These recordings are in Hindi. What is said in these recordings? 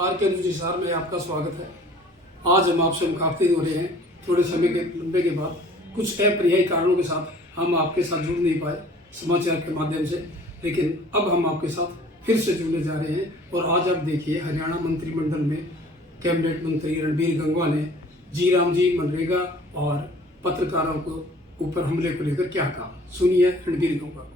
आर के न्यूज हिसार में आपका स्वागत है। आज हम आपसे मुखातिब हो रहे हैं। थोड़े समय के लंबे के बाद कुछ अप्रिय कारणों के साथ हम आपके साथ जुड़ नहीं पाए समाचार के माध्यम से, लेकिन अब हम आपके साथ फिर से जुड़ने जा रहे हैं। और आज आप देखिए, हरियाणा मंत्रिमंडल में कैबिनेट मंत्री रणबीर गंगवा ने जी राम जी, मनरेगा और पत्रकारों को ऊपर हमले को लेकर क्या कहा, सुनिए रणबीर गंगवा।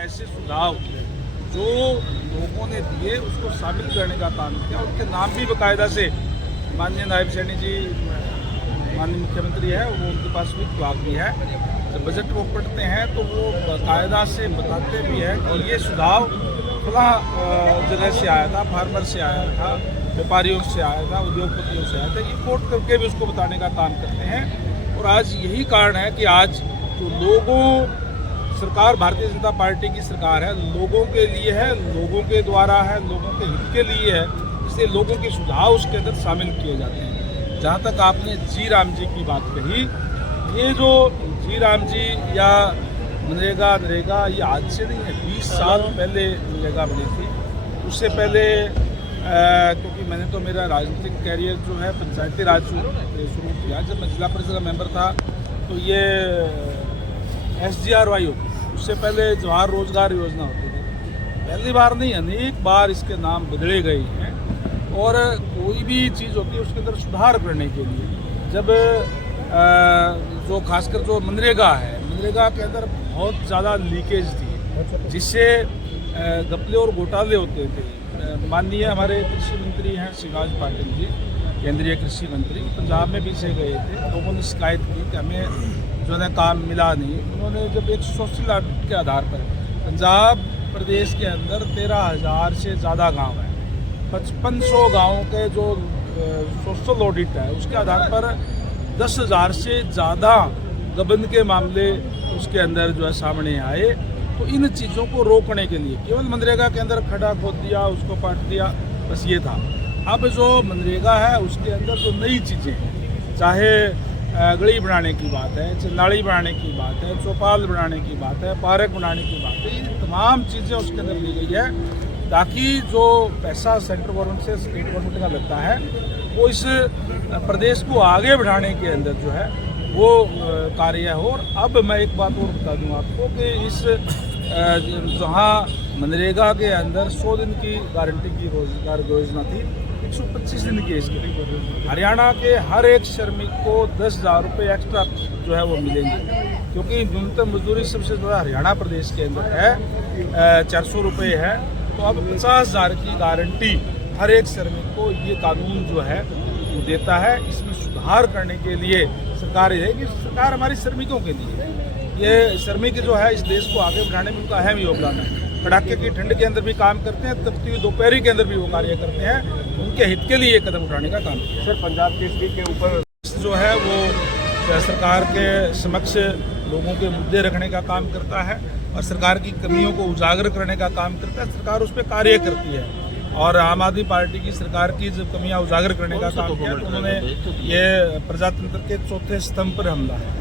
ऐसे सुझाव जो लोगों ने दिए उसको शामिल करने का काम किया। उनके नाम भी बाकायदा से माननीय नायब सैनी जी, माननीय मुख्यमंत्री है, वो उनके पास भी क्लाक भी है। जब बजट वो पढ़ते हैं तो वो बाकायदा से बताते भी हैं कि ये सुझाव फलां जगह से आया था, फार्मर से आया था, व्यापारियों से आया था, उद्योगपतियों से आया था। ये कोट करके भी उसको बताने का काम करते हैं। और आज यही कारण है कि आज जो लोगों सरकार, भारतीय जनता पार्टी की सरकार है, लोगों के लिए है, लोगों के द्वारा है, लोगों के हित के लिए है, इसलिए लोगों के सुझाव उसके अंदर शामिल किए जाते हैं। जहाँ तक आपने जी राम जी की बात कही, ये जो जी राम जी या मनरेगा ये आज से नहीं है, 20 साल पहले मनरेगा बनी थी। उससे पहले क्योंकि मैंने तो मेरा राजनीतिक कैरियर जो है पंचायती राज शुरू किया। जब मैं जिला परिषद का मेंबर था तो ये SGRY होती, उससे पहले जवाहर रोजगार योजना होती थी। पहली बार नहीं, अनेक बार इसके नाम बदले गए हैं। और कोई भी चीज़ होती है उसके अंदर सुधार करने के लिए, जब जो खासकर जो मनरेगा है, मनरेगा के अंदर बहुत ज़्यादा लीकेज थी, जिससे घपले और घोटाले होते थे। माननीय हमारे कृषि मंत्री हैं शिवराज पाटिल जी, केंद्रीय कृषि मंत्री, पंजाब में भी से गए थे। लोगों ने शिकायत की कि हमें जो है काम मिला नहीं। उन्होंने जब 180 लाख के आधार पर, पंजाब प्रदेश के अंदर 13,000 से ज़्यादा गांव हैं, 5500 गाँवों के जो सोशल ऑडिट है उसके आधार पर 10,000 से ज़्यादा गबन के मामले उसके अंदर जो है सामने आए। तो इन चीज़ों को रोकने के लिए केवल मनरेगा के अंदर खड्डा खोद दिया, उसको पाट दिया, बस ये था। अब जो मनरेगा है उसके अंदर जो नई चीज़ें हैं, चाहे गली बनाने की बात है, नाली बनाने की बात है, चौपाल बनाने की बात है, पार्क बनाने की बात है, ये तमाम चीज़ें उसके अंदर ली गई है ताकि जो पैसा सेंट्रल गवर्नमेंट से स्टेट गवर्नमेंट का लगता है वो इस प्रदेश को आगे बढ़ाने के अंदर जो है वो कार्य हो। और अब मैं एक बात और बता दूं आपको कि इस जहाँ मनरेगा के अंदर 100 दिन की गारंटी की रोजगार योजना थी, 125 दिन की इसके हरियाणा के हर एक श्रमिक को 10,000 रुपये एक्स्ट्रा जो है वो मिलेंगे, क्योंकि न्यूनतम मजदूरी सबसे ज़्यादा हरियाणा प्रदेश के अंदर है, 400 रुपये है। तो अब 50,000 की गारंटी हर एक श्रमिक को ये कानून जो है वो देता है। इसमें सुधार करने के लिए सरकार ये है कि सरकार हमारी श्रमिकों के लिए, ये श्रमिक जो है इस देश को आगे बढ़ाने में उनका अहम योगदान है। कड़ाके की ठंड के अंदर भी काम करते हैं, तपती हुई दोपहरी के अंदर भी वो कार्य करते हैं, उनके हित के लिए कदम उठाने का काम किया। सर, पंजाब केसरी के ऊपर जो है वो सरकार के समक्ष लोगों के मुद्दे रखने का काम करता है और सरकार की कमियों को उजागर करने का काम करता है। सरकार उस पर कार्य करती है और आम आदमी पार्टी की सरकार की जब कमियां उजागर करने का काम किया तो उन्होंने ये प्रजातंत्र के चौथे स्तंभ पर हमला है।